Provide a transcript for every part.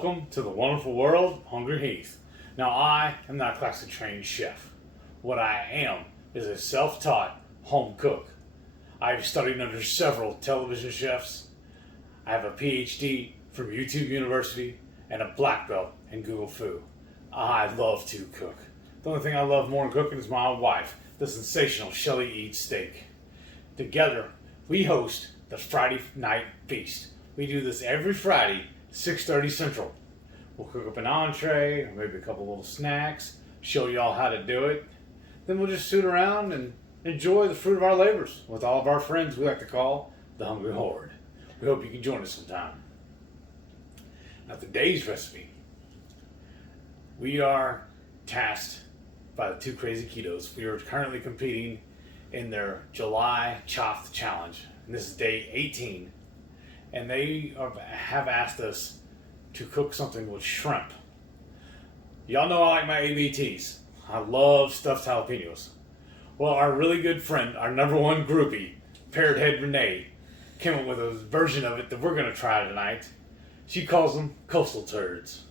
welcome to the wonderful world of Hungry Heath. Now, I am not a classically trained chef. What I am is a self-taught home cook. I have studied under several television chefs. I have a PhD from YouTube University and a black belt in Google Fu. I love to cook. The only thing I love more than cooking is my wife, the sensational Shelly Eats Steak. Together, we host the Friday Night Feast. We do this every Friday, 6:30 Central. We'll cook up an entree, or maybe a couple little snacks, show y'all how to do it. Then we'll just sit around and enjoy the fruit of our labors with all of our friends we like to call the Hungry Horde. We hope you can join us sometime. Now, today's recipe, we are tasked by the two crazy ketos. We are currently competing in their July Chopped Challenge, and this is day 18. And they have asked us to cook something with shrimp. Y'all know I like my ABTs. I love stuffed jalapenos. Well, our really good friend, our number one groupie, Parrot Head Renee, came up with a version of it that we're going to try tonight. She calls them coastal turds.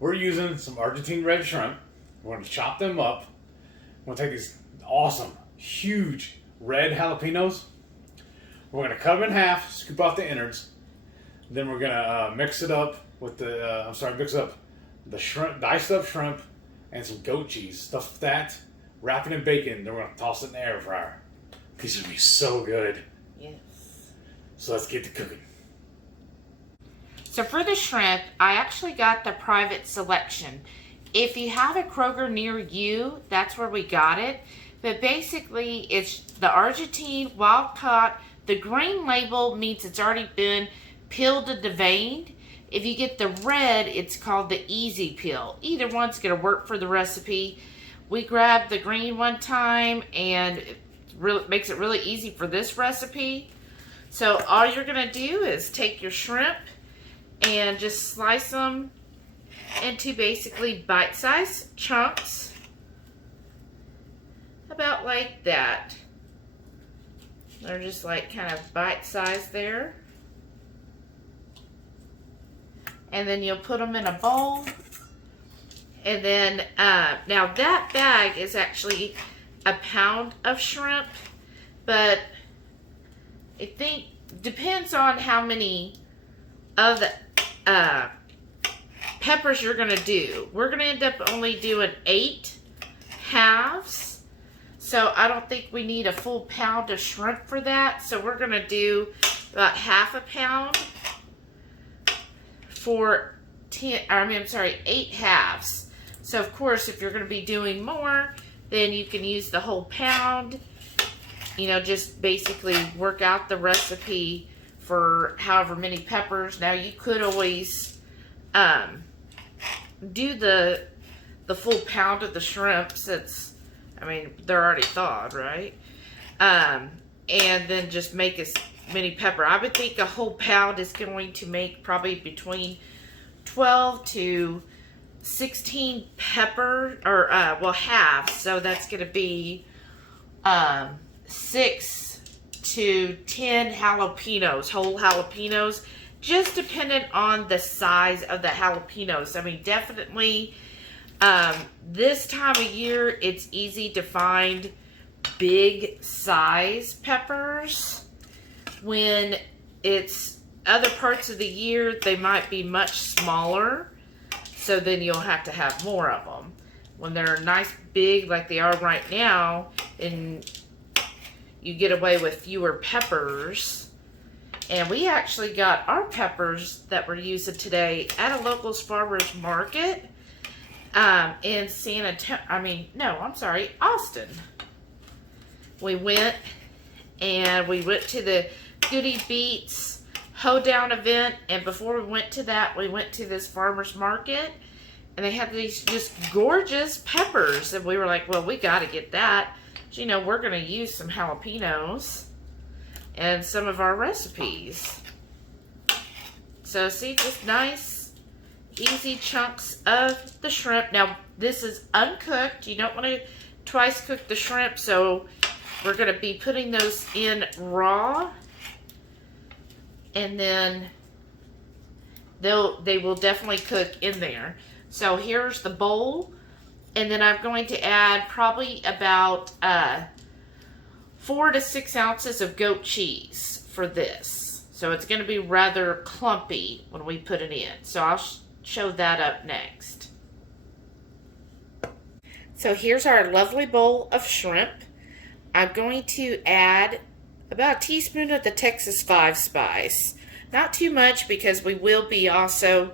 We're using some Argentine red shrimp. We're going to chop them up. We're going to take these awesome, huge red jalapenos. We're going to cut them in half, scoop out the innards. Then we're going to mix it up with mix up the shrimp, diced up shrimp, and some goat cheese. Stuff that, wrap it in bacon, then we're going to toss it in the air fryer. These are going to be so good. Yes. So let's get to cooking. So for the shrimp, I actually got the private selection. If you have a Kroger near you, that's where we got it. But basically, it's the Argentine wild caught. The green label means it's already been peeled and deveined. If you get the red, it's called the easy peel. Either one's going to work for the recipe. We grabbed the green one time, and it really makes it really easy for this recipe. So all you're going to do is take your shrimp and just slice them into basically bite-sized chunks. About like that. They're just like kind of bite-sized there. And then you'll put them in a bowl. And then, now that bag is actually a pound of shrimp. But I think, depends on how many of the peppers you're going to do. We're going to end up only doing 8 halves. So I don't think we need a full pound of shrimp for that. So we're going to do about half a pound for 8 halves. So of course, if you're going to be doing more, then you can use the whole pound. You know, just basically work out the recipe for however many peppers. Now you could always do the full pound of the shrimp, since they're already thawed, right? And then just make as many pepper. I would think a whole pound is going to make probably between 12 to 16 pepper, or halves. So that's going to be 6 to 10 jalapenos, whole jalapenos, just dependent on the size of the jalapenos. Definitely this time of year, it's easy to find big size peppers. When it's other parts of the year, they might be much smaller. So then you'll have to have more of them. When they're nice big like they are right now, and you get away with fewer peppers. And we actually got our peppers that we're using today at a local farmer's market in Austin. We went to the Goody Beats Hoedown event, and before we went to that, we went to this farmer's market, and they had these just gorgeous peppers, and we were like, well, we got to get that. So, we're going to use some jalapenos and some of our recipes. So see, just nice, easy chunks of the shrimp. Now, this is uncooked. You don't want to twice cook the shrimp, so we're going to be putting those in raw. And then they will definitely cook in there. So here's the bowl, and then I'm going to add probably about 4 to 6 ounces of goat cheese for this. So it's going to be rather clumpy when we put it in. So I'll show that up next. So here's our lovely bowl of shrimp. I'm going to add about a teaspoon of the Texas 5 spice. Not too much, because we will be also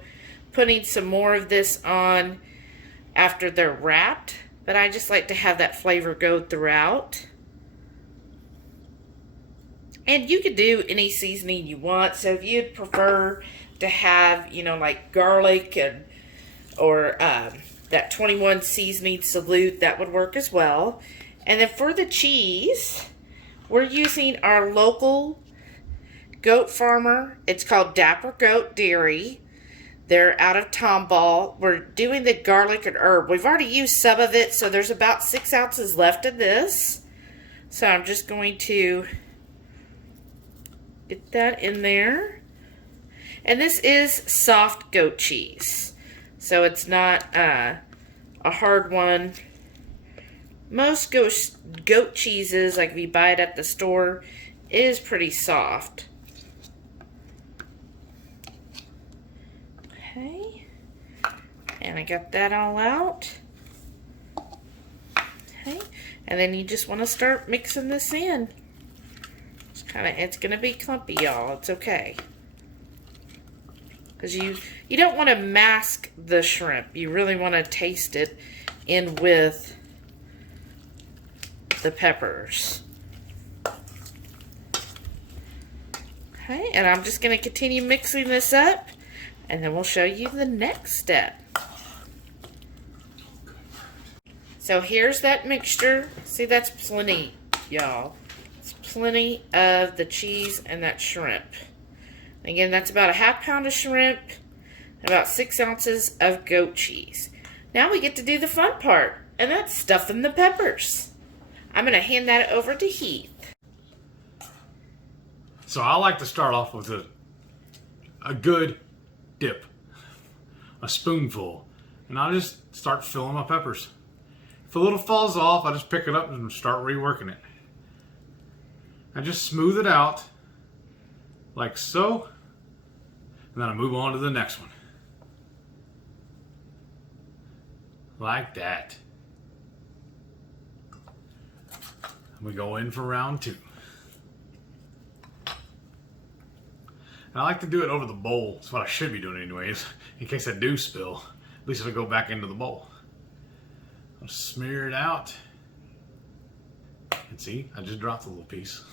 putting some more of this on after they're wrapped. But I just like to have that flavor go throughout. And you could do any seasoning you want. So if you'd prefer to have, you know, like garlic and or that 21 seasoning salute, that would work as well. And then for the cheese, we're using our local goat farmer. It's called Dapper Goat Dairy. They're out of Tomball. We're doing the garlic and herb. We've already used some of it, so there's about 6 ounces left of this. So I'm just going to get that in there. And this is soft goat cheese, so it's not a hard one. Most goat cheeses, like if you buy it at the store, is pretty soft. Okay, and I got that all out. Okay, and then you just want to start mixing this in. It's gonna be clumpy, y'all. It's okay, because you don't want to mask the shrimp. You really want to taste it in with the peppers. Okay, and I'm just going to continue mixing this up, and then we'll show you the next step. So here's that mixture. See, that's plenty, y'all. It's plenty of the cheese and that shrimp. Again, that's about a ½ pound of shrimp and about 6 ounces of goat cheese. Now we get to do the fun part, and that's stuffing the peppers. I'm going to hand that over to Heath. So I like to start off with a good dip, a spoonful, and I just start filling my peppers. If a little falls off, I just pick it up and start reworking it. I just smooth it out like so, and then I move on to the next one. Like that. We go in for round 2. And I like to do it over the bowl. That's what I should be doing anyways, in case I do spill. At least if I go back into the bowl. I'll smear it out. And see, I just dropped a little piece.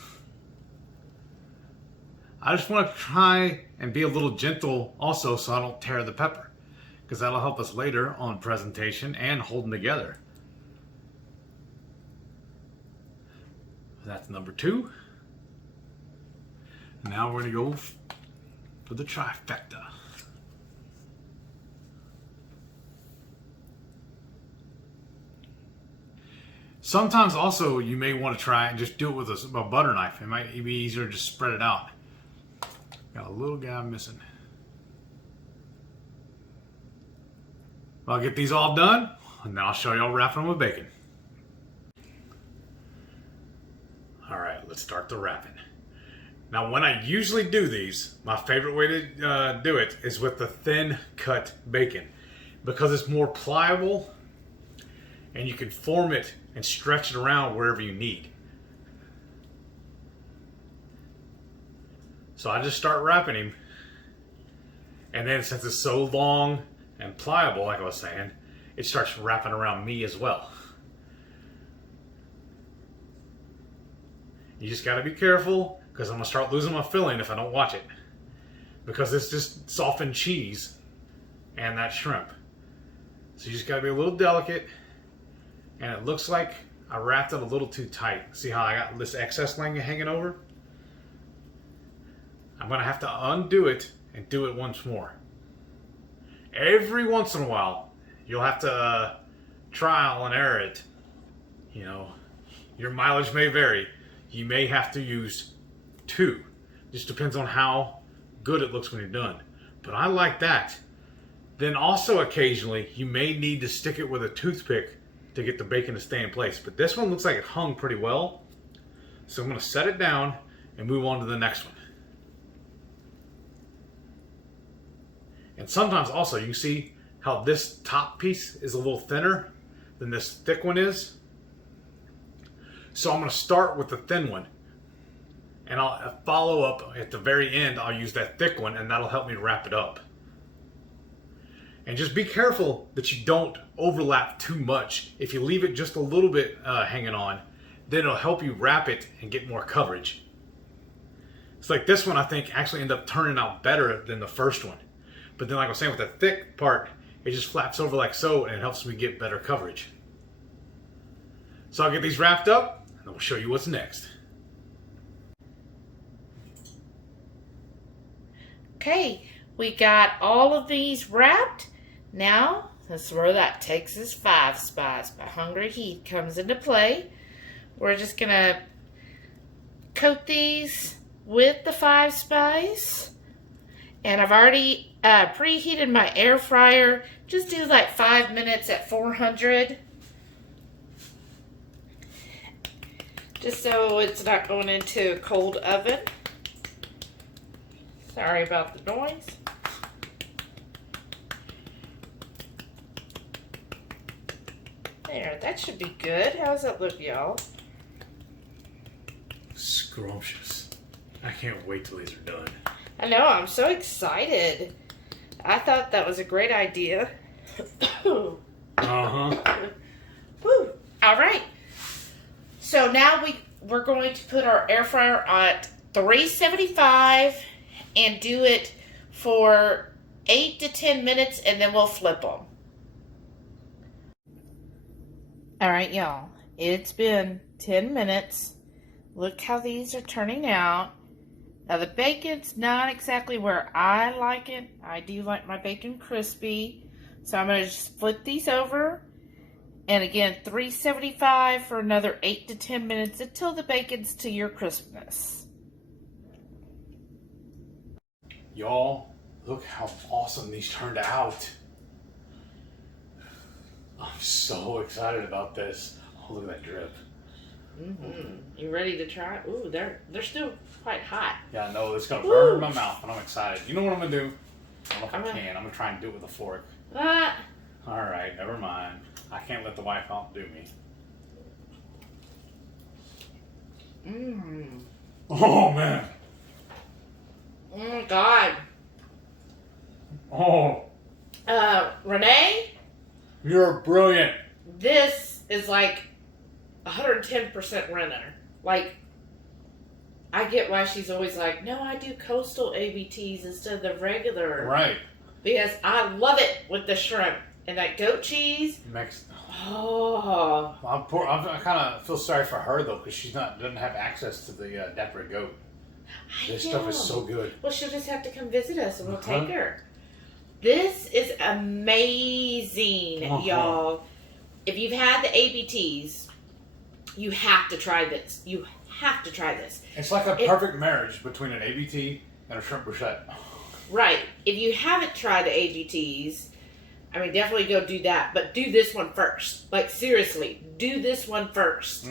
I just want to try and be a little gentle also, so I don't tear the pepper, because that'll help us later on presentation and holding together. That's number 2. Now we're going to go for the trifecta. Sometimes also you may want to try and just do it with a butter knife. It might be easier to just spread it out. Got a little guy missing. I'll get these all done, and then I'll show y'all wrapping them with bacon. Alright, let's start the wrapping. Now, when I usually do these, my favorite way to do it is with the thin cut bacon, because it's more pliable and you can form it and stretch it around wherever you need. So I just start wrapping him, and then since it's so long and pliable, like I was saying, it starts wrapping around me as well. You just got to be careful, because I'm going to start losing my filling if I don't watch it. Because it's just softened cheese and that shrimp. So you just got to be a little delicate. And it looks like I wrapped it a little too tight. See how I got this excess hanging over? I'm going to have to undo it and do it once more. Every once in a while, you'll have to trial and error it. You know, your mileage may vary. You may have to use 2. Just depends on how good it looks when you're done. but I like that. Then also occasionally, you may need to stick it with a toothpick to get the bacon to stay in place. But this one looks like it hung pretty well. So I'm going to set it down and move on to the next one. And sometimes also, you can see how this top piece is a little thinner than this thick one is. So I'm going to start with the thin one. And I'll follow up at the very end. I'll use that thick one, and that'll help me wrap it up. And just be careful that you don't overlap too much. If you leave it just a little bit hanging on, then it'll help you wrap it and get more coverage. It's like this one, I think, actually ended up turning out better than the first one. But then, like I was saying, with the thick part, it just flaps over like so, and it helps me get better coverage. So I'll get these wrapped up, and we'll show you what's next. Okay, we got all of these wrapped. Now, that's where that Texas 5 Spice by Hungry Heath comes into play. We're just going to coat these with the 5 Spice. And I've already preheated my air fryer. Just do like 5 minutes at 400. Just so it's not going into a cold oven. Sorry about the noise. There, that should be good. How's that look, y'all? Scrumptious. I can't wait till these are done. I know, I'm so excited. I thought that was a great idea. Uh-huh. Woo. All right. So now we're going to put our air fryer at 375 and do it for 8 to 10 minutes, and then we'll flip them. All right, y'all. It's been 10 minutes. Look how these are turning out. Now, the bacon's not exactly where I like it. I do like my bacon crispy. So I'm going to just flip these over. And again, 375 for another 8 to 10 minutes until the bacon's to your crispness. Y'all, look how awesome these turned out. I'm so excited about this. Oh, look at that drip. You ready to try? Ooh, they're still quite hot. Yeah, I know. It's going to burn my mouth, but I'm excited. You know what I'm going to do? I don't know if I can. I'm going to try and do it with a fork. Ah. All right, never mind. I can't let the wife outdo me. Oh, man. Oh, my God. Oh. Renee? You're brilliant. This is like 110% Renner. Like, I get why she's always like, no, I do coastal ABTs instead of the regular. Right. Because I love it with the shrimp and that goat cheese. Oh. I kind of feel sorry for her though, because doesn't have access to the Dapper goat. This stuff is so good. Well, she'll just have to come visit us and we'll take her. This is amazing, y'all. If you've had the ABTs, you have to try this. You have to try this. It's like a perfect marriage between an ABT and a shrimp bruschetta. Right. If you haven't tried the ABTs, I mean, definitely go do that. But do this one first. Like, seriously, do this one first.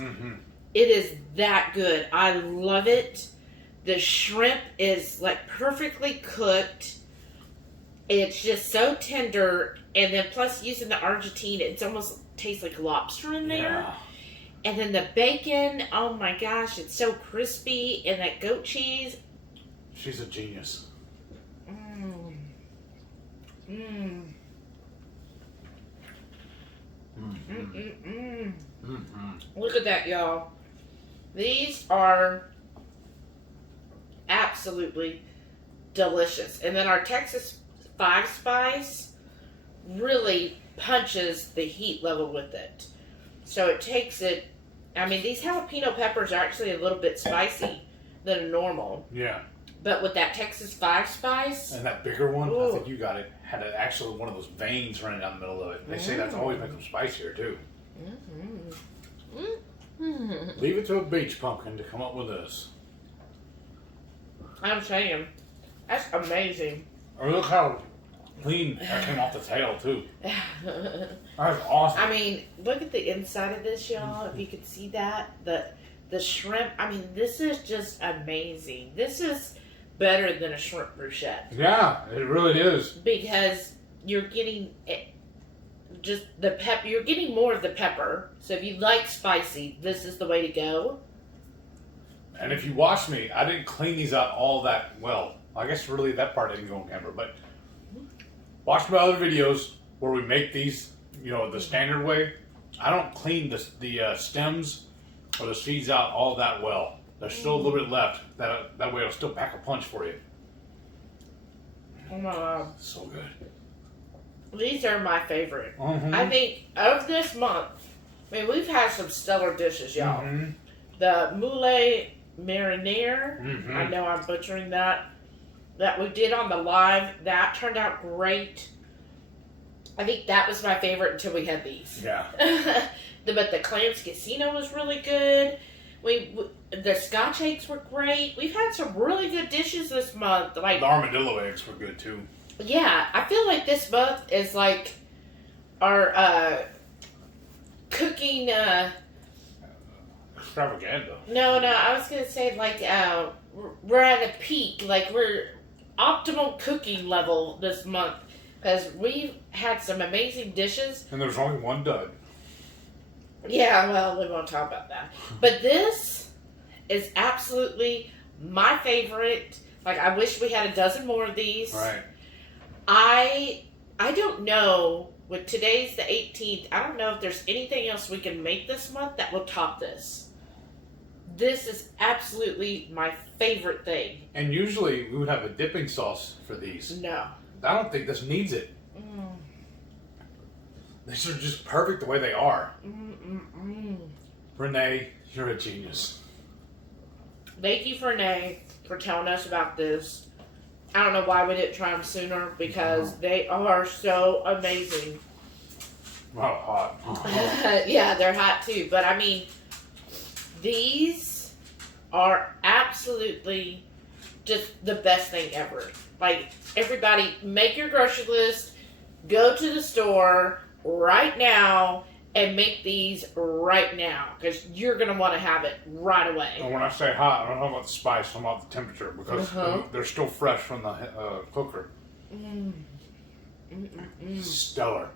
It is that good. I love it. The shrimp is, like, perfectly cooked. It's just so tender. And then plus using the Argentine, it almost tastes like lobster in there. Yeah. And then the bacon, oh my gosh, it's so crispy. And that goat cheese. She's a genius. Look at that, y'all. These are absolutely delicious. And then our Texas 5 Spice really punches the heat level with it. So it takes it, I mean, these jalapeno peppers are actually a little bit spicy than normal. Yeah. But with that Texas 5 Spice. And that bigger one, I think you got it, had actually one of those veins running down the middle of it. They say that's always makes them spicier too. Leave it to a beach pumpkin to come up with this. I'm saying, that's amazing. Or look how clean that came off the tail, too. That was awesome. I mean, look at the inside of this, y'all. If you could see that. The shrimp. I mean, this is just amazing. This is better than a shrimp bruschetta. Yeah, it really is. Because you're getting just the pep. You're getting more of the pepper. So if you like spicy, this is the way to go. And if you watch me, I didn't clean these out all that well. I guess really that part didn't go on camera, but watch my other videos where we make these, you know, the standard way. I don't clean the stems or the seeds out all that well. There's still a little bit left. That way it'll still pack a punch for you. Oh my God. So good. These are my favorite. Mm-hmm. I think of this month, I mean, we've had some stellar dishes, y'all. Mm-hmm. The moulet marinara, Mm-hmm. I know I'm butchering that we did on the live, that turned out great. I think that was my favorite until we had these. Yeah. But the clams casino was really good. The Scotch eggs were great. We've had some really good dishes this month. Like The armadillo eggs were good too. yeah, I feel like this month is like our cooking. Extravaganza. No, I was gonna say like we're at a peak. Like we're optimal cooking level this month because we've had some amazing dishes. And there's only one dud. Yeah, well, we won't talk about that. But this is absolutely my favorite. Like, I wish we had a dozen more of these. Right. I don't know. With today's the 18th, I don't know if there's anything else we can make this month that will top this. This is absolutely my favorite thing. And usually we would have a dipping sauce for these. No. I don't think this needs it. These are just perfect the way they are. Renee, you're a genius. Thank you, Renee, for telling us about this. I don't know why we didn't try them sooner because they are so amazing. Wow, hot. Yeah, they're hot too. But I mean, these are absolutely just the best thing ever. Like, everybody, make your grocery list, go to the store right now, and make these right now because you're going to want to have it right away. And when I say hot, I don't know about the spice, I'm about the temperature because they're still fresh from the cooker. Stellar.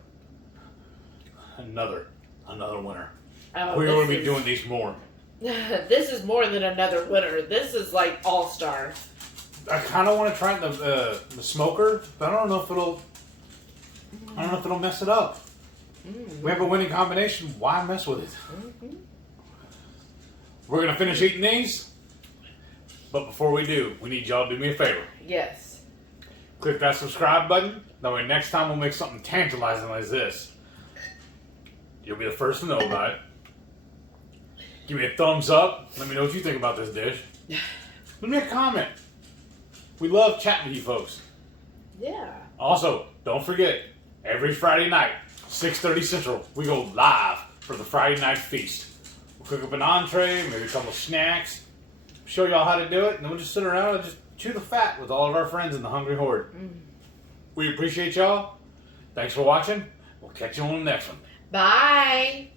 Another winner. Oh, We're going to be doing these more. This is more than another winner. This is like all-star. I kind of want to try the smoker, but I don't know if it'll mess it up. We have a winning combination. Why mess with it? We're going to finish eating these. But before we do, we need y'all to do me a favor. Yes. Click that subscribe button. That way next time we'll make something tantalizing like this. You'll be the first to know about it. Give me a thumbs up. Let me know what you think about this dish. Leave me a comment. We love chatting with you folks. Yeah. Also, don't forget, every Friday night, 6:30 Central, we go live for the Friday night feast. We'll cook up an entree, maybe a couple of snacks, show y'all how to do it, and then we'll just sit around and just chew the fat with all of our friends in the Hungry Horde. We appreciate y'all. Thanks for watching. We'll catch you on the next one. Bye.